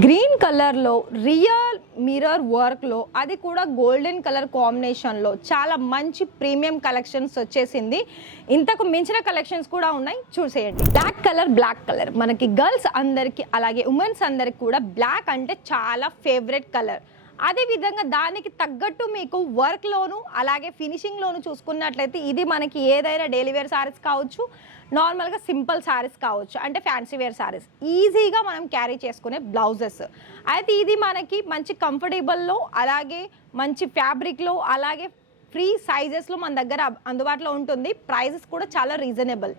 Green కలర్లో real mirror వర్క్లో అది కూడా గోల్డెన్ కలర్ కాంబినేషన్లో చాలా మంచి ప్రీమియం కలెక్షన్స్ వచ్చేసింది. ఇంతకు మించిన కలెక్షన్స్ కూడా ఉన్నాయి, చూసేయండి. బ్లాక్ కలర్ మనకి గర్ల్స్ అందరికీ అలాగే ఉమెన్స్ అందరికి కూడా బ్లాక్ అంటే చాలా ఫేవరెట్ కలర్. అదేవిధంగా దానికి తగ్గట్టు మీకు వర్క్లోను అలాగే ఫినిషింగ్లోను చూసుకున్నట్లయితే ఇది మనకి ఏదైనా డైలీ వేర్ సారీస్ కావచ్చు, నార్మల్గా సింపుల్ శారీస్ కావచ్చు, అంటే ఫ్యాన్సీ వేర్ శారీస్ ఈజీగా మనం క్యారీ చేసుకునే బ్లౌజెస్. అయితే ఇది మనకి మంచి కంఫర్టబుల్లో అలాగే మంచి ఫ్యాబ్రిక్లో అలాగే ఫ్రీ సైజెస్లో మన దగ్గర అందుబాటులో ఉంటుంది. ప్రైజెస్ కూడా చాలా reasonable.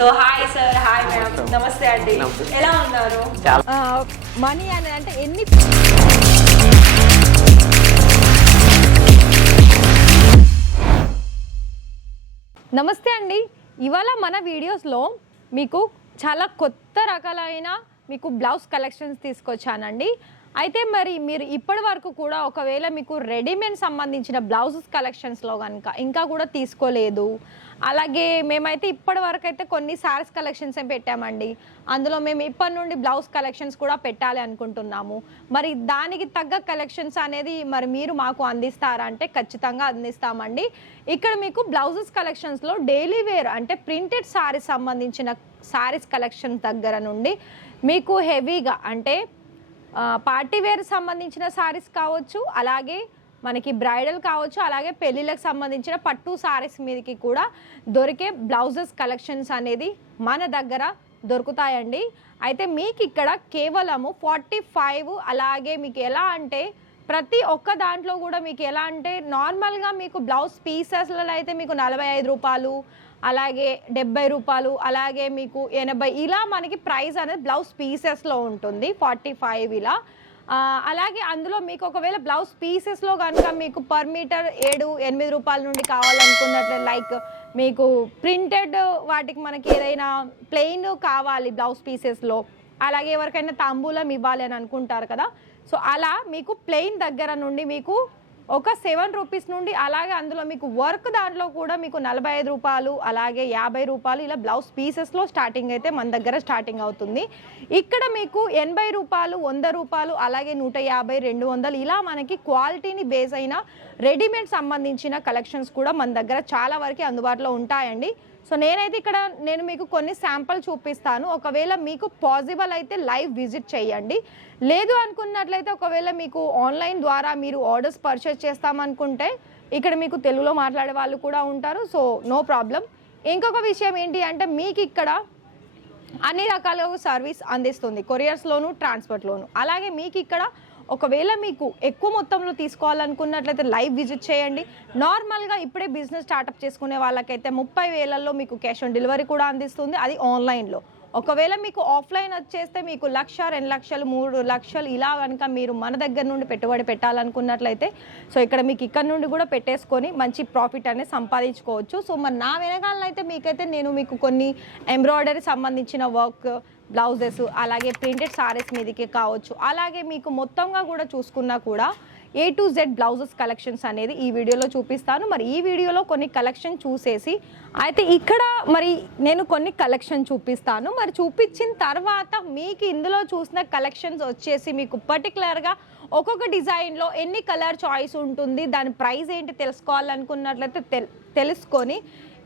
So hi sir, hi ma'am, నమస్తే అండి. ఎలా ఉన్నారు? మనీ అని అంటే ఎన్ని నమస్తే అండి. ఇవాళ మన వీడియోస్లో మీకు చాలా కొత్త రకాలైన మీకు బ్లౌజ్ కలెక్షన్స్ తీసుకొచ్చానండి. అయితే మరి మీరు ఇప్పటి వరకు కూడా ఒకవేళ మీకు రెడీమేడ్ సంబంధించిన బ్లౌజెస్ కలెక్షన్స్లో కనుక ఇంకా కూడా తీసుకోలేదు, అలాగే మేమైతే ఇప్పటి వరకు అయితే కొన్ని శారీస్ కలెక్షన్స్ పెట్టామండి. అందులో మేము ఇప్పటి నుండి బ్లౌజ్ కలెక్షన్స్ కూడా పెట్టాలి అనుకుంటున్నాము. మరి దానికి తగ్గ కలెక్షన్స్ అనేది మరి మీరు మాకు అందిస్తారా అంటే ఖచ్చితంగా అందిస్తామండి. ఇక్కడ మీకు బ్లౌజెస్ కలెక్షన్స్లో డైలీ వేర్ అంటే ప్రింటెడ్ శారీస్ సంబంధించిన శారీస్ కలెక్షన్ దగ్గర నుండి మీకు హెవీగా అంటే పార్టీ వేర్ సంబంధించిన శారీస్ కావచ్చు, అలాగే మనకి బ్రైడల్ కావచ్చు, అలాగే పెళ్ళిళ్ళకి సంబంధించిన పట్టు శారీస్ మీదకి కూడా దొరికే బ్లౌజెస్ కలెక్షన్స్ అనేది మన దగ్గర దొరుకుతాయండి. అయితే మీకు ఇక్కడ కేవలము 45, అలాగే మీకు ఎలా అంటే ప్రతి ఒక్క దాంట్లో కూడా మీకు ఎలా అంటే నార్మల్గా మీకు బ్లౌజ్ పీసెస్లలో అయితే మీకు 45 రూపాయలు, అలాగే 70 రూపాయలు, అలాగే మీకు 80 ఇలా మనకి ప్రైస్ అనేది బ్లౌజ్ పీసెస్లో ఉంటుంది. 45 ఇలా. అలాగే అందులో మీకు ఒకవేళ బ్లౌజ్ పీసెస్లో కనుక మీకు పర్ మీటర్ 7-8 రూపాయల నుండి కావాలనుకున్నట్లు, లైక్ మీకు ప్రింటెడ్ వాటికి మనకి ఏదైనా ప్లెయిన్ కావాలి బ్లౌజ్ పీసెస్లో, అలాగే ఎవరికైనా తాంబూలం ఇవ్వాలి అని అనుకుంటారు కదా, సో అలా మీకు ప్లెయిన్ దగ్గర నుండి మీకు ఒక 7 రూపీస్ నుండి, అలాగే అందులో మీకు వర్క్ దాంట్లో కూడా మీకు 45 రూపాయలు, అలాగే 50 రూపాయలు ఇలా బ్లౌజ్ పీసెస్లో స్టార్టింగ్ అయితే మన దగ్గర స్టార్టింగ్ అవుతుంది. ఇక్కడ మీకు 80 రూపాయలు, 100 రూపాయలు, అలాగే 150, 200 ఇలా మనకి క్వాలిటీని బేస్ అయిన రెడీమేడ్ సంబంధించిన కలెక్షన్స్ కూడా మన దగ్గర చాలా వరకు అందుబాటులో ఉంటాయండి. సో నేనైతే ఇక్కడ నేను మీకు కొన్ని శాంపుల్ చూపిస్తాను. ఒకవేళ మీకు పాసిబుల్ అయితే లైవ్ విజిట్ చేయండి. లేదు అనుకున్నట్లయితే ఒకవేళ మీకు ఆన్లైన్ ద్వారా మీరు ఆర్డర్స్ పర్చేస్ చేస్తామనుకుంటే ఇక్కడ మీకు తెలుగులో మాట్లాడే వాళ్ళు కూడా ఉంటారు. So no problem. ఇంకొక విషయం ఏంటి అంటే మీకు ఇక్కడ అన్ని రకాల సర్వీస్ అందిస్తుంది, కొరియర్స్లోను, ట్రాన్స్పోర్ట్లోను. అలాగే మీకు ఇక్కడ ఒకవేళ మీకు ఎక్కువ మొత్తంలో తీసుకోవాలనుకున్నట్లయితే లైవ్ విజిట్ చేయండి. నార్మల్గా ఇప్పుడే బిజినెస్ స్టార్ట్అప్ చేసుకునే వాళ్ళకైతే 30,000లో మీకు క్యాష్ ఆన్ డెలివరీ కూడా అందిస్తుంది, అది ఆన్లైన్లో. ఒకవేళ మీకు ఆఫ్లైన్ వచ్చేస్తే మీకు 1,00,000, 2,00,000, 3,00,000 ఇలా కనుక మీరు మన దగ్గర నుండి పెట్టుబడి పెట్టాలనుకున్నట్లయితే సో ఇక్కడ మీకు ఇక్కడ నుండి కూడా పెట్టేసుకొని మంచి ప్రాఫిట్ అనేది సంపాదించుకోవచ్చు. సో మరి నా వెనకాలనైతే మీకైతే నేను మీకు కొన్ని ఎంబ్రాయిడరీ సంబంధించిన వర్క్ బ్లౌజెస్, అలాగే ప్రింటెడ్ సారీస్ మీదకి కావచ్చు, అలాగే మీకు మొత్తంగా కూడా చూసుకున్నా కూడా A to Z blouses collections అనేది ఈ వీడియోలో చూపిస్తాను. మరి ఈ వీడియోలో కొన్ని కలెక్షన్ చూసేసి అయితే ఇక్కడ మరి నేను కొన్ని కలెక్షన్ చూపిస్తాను. మరి చూపించిన తర్వాత మీకు ఇందులో చూసిన కలెక్షన్స్ వచ్చేసి మీకు పర్టికులర్గా ఒక్కొక్క డిజైన్లో ఎన్ని కలర్ చాయిస్ ఉంటుంది, దాని ప్రైస్ ఏంటి తెలుసుకోవాలనుకున్నట్లయితే తెలుసుకొని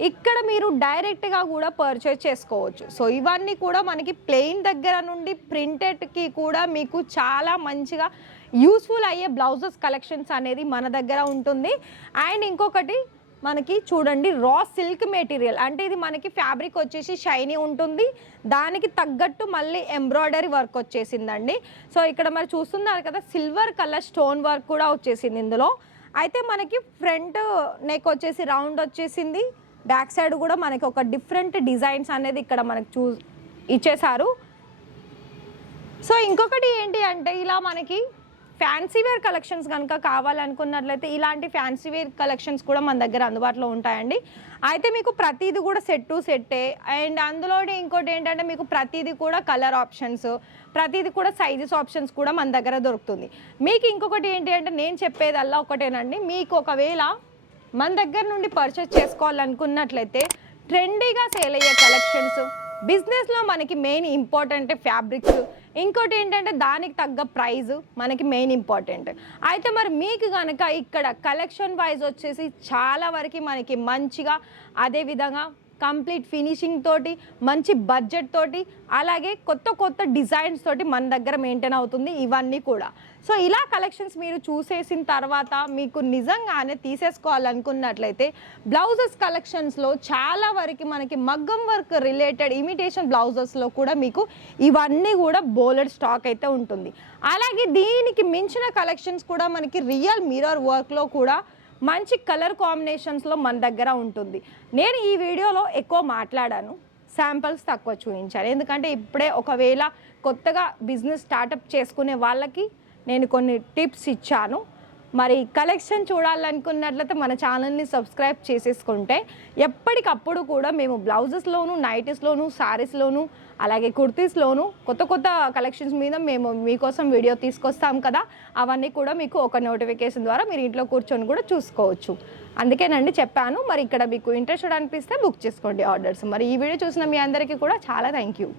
ఇక్కడ మీరు డైరెక్ట్గా కూడా పర్చేజ్ చేసుకోవచ్చు. సో ఇవన్నీ కూడా మనకి ప్లెయిన్ దగ్గర నుండి ప్రింటెడ్కి కూడా మీకు చాలా మంచిగా యూస్ఫుల్ అయ్యే బ్లౌజెస్ కలెక్షన్స్ అనేది మన దగ్గర ఉంటుంది. అండ్ ఇంకొకటి మనకి చూడండి రా సిల్క్ మెటీరియల్, అంటే ఇది మనకి ఫ్యాబ్రిక్ వచ్చేసి షైనీ ఉంటుంది, దానికి తగ్గట్టు మళ్ళీ ఎంబ్రాయిడరీ వర్క్ వచ్చేసిందండి. సో ఇక్కడ మరి చూస్తున్నారు కదా సిల్వర్ కలర్ స్టోన్ వర్క్ కూడా వచ్చేసింది ఇందులో. అయితే మనకి ఫ్రంట్ నెక్ వచ్చేసి రౌండ్ వచ్చేసింది, బ్యాక్ సైడ్ కూడా మనకి ఒక డిఫరెంట్ డిజైన్స్ అనేది ఇక్కడ మనకు ఇచ్చేసారు. సో ఇంకొకటి ఏంటి అంటే ఇలా మనకి ఫ్యాన్సీ వేర్ కలెక్షన్స్ కనుక కావాలనుకున్నట్లయితే ఇలాంటి ఫ్యాన్సీ వేర్ కలెక్షన్స్ కూడా మన దగ్గర అందుబాటులో ఉంటాయండి. అయితే మీకు ప్రతిదీ కూడా సెట్ టు సెట్టే, అండ్ అందులోనే ఇంకోటి ఏంటంటే మీకు ప్రతిదీ కూడా కలర్ ఆప్షన్స్, ప్రతిదీ కూడా సైజెస్ ఆప్షన్స్ కూడా మన దగ్గర దొరుకుతుంది. మీకు ఇంకొకటి ఏంటి అంటే నేను చెప్పేదల్లా ఒకటేనండి, మీకు ఒకవేళ మన దగ్గర నుండి పర్చేస్ చేసుకోవాలనుకున్నట్లయితే ట్రెండీగా సేల్ అయ్యే కలెక్షన్స్, బిజినెస్లో మనకి మెయిన్ ఇంపార్టెంట్ ఫ్యాబ్రిక్స్, ఇంకోటి ఏంటంటే దానికి తగ్గ ప్రైజ్ మనకి మెయిన్ ఇంపార్టెంట్. అయితే మరి మీకు కనుక ఇక్కడ కలెక్షన్ వైజ్ వచ్చేసి చాలా వరకు మనకి మంచిగా, అదేవిధంగా కంప్లీట్ ఫినిషింగ్ తోటి, మంచి బడ్జెట్ తోటి, అలాగే కొత్త కొత్త డిజైన్స్ తోటి మన దగ్గర మెయింటైన్ అవుతుంది ఇవన్నీ కూడా. సో ఇలా కలెక్షన్స్ మీరు చూసేసిన తర్వాత మీకు నిజంగానే తీసేసుకోవాలనుకున్నట్లయితే బ్లౌజెస్ కలెక్షన్స్లో చాలా వరకు మనకి మగ్గం వర్క్ రిలేటెడ్ ఇమిటేషన్ బ్లౌజెస్లో కూడా మీకు ఇవన్నీ కూడా బోలెడ్ స్టాక్ అయితే ఉంటుంది. అలాగే దీనికి మించిన కలెక్షన్స్ కూడా మనకి రియల్ మిర్రర్ వర్క్లో కూడా మంచి కలర్ కాంబినేషన్స్లో మన దగ్గర ఉంటుంది. నేను ఈ వీడియోలో ఎక్కువ మాట్లాడాను, శాంపిల్స్ తక్కువ చూపించాను. ఎందుకంటే ఇప్పుడే ఒకవేళ కొత్తగా బిజినెస్ స్టార్టప్ చేసుకునే వాళ్ళకి నేను కొన్ని టిప్స్ ఇచ్చాను. మరి కలెక్షన్ చూడాలనుకున్నట్లయితే మన ఛానల్ని సబ్స్క్రైబ్ చేసేసుకుంటే ఎప్పటికప్పుడు కూడా మేము బ్లౌజెస్లోను, నైటీస్లోను, శారీస్లోను, అలాగే కుర్తీస్లోను కొత్త కొత్త కలెక్షన్స్ మీద మేము మీకోసం వీడియో తీసుకొస్తాం కదా, అవన్నీ కూడా మీకు ఒక నోటిఫికేషన్ ద్వారా మీరు ఇంట్లో కూర్చొని కూడా చూసుకోవచ్చు. అందుకేనండి చెప్పాను. మరి ఇక్కడ మీకు ఇంట్రెస్టెడ్ అనిపిస్తే బుక్ చేసుకోండి ఆర్డర్స్. మరి ఈ వీడియో చూసిన మీ అందరికీ కూడా చాలా థ్యాంక్ యూ.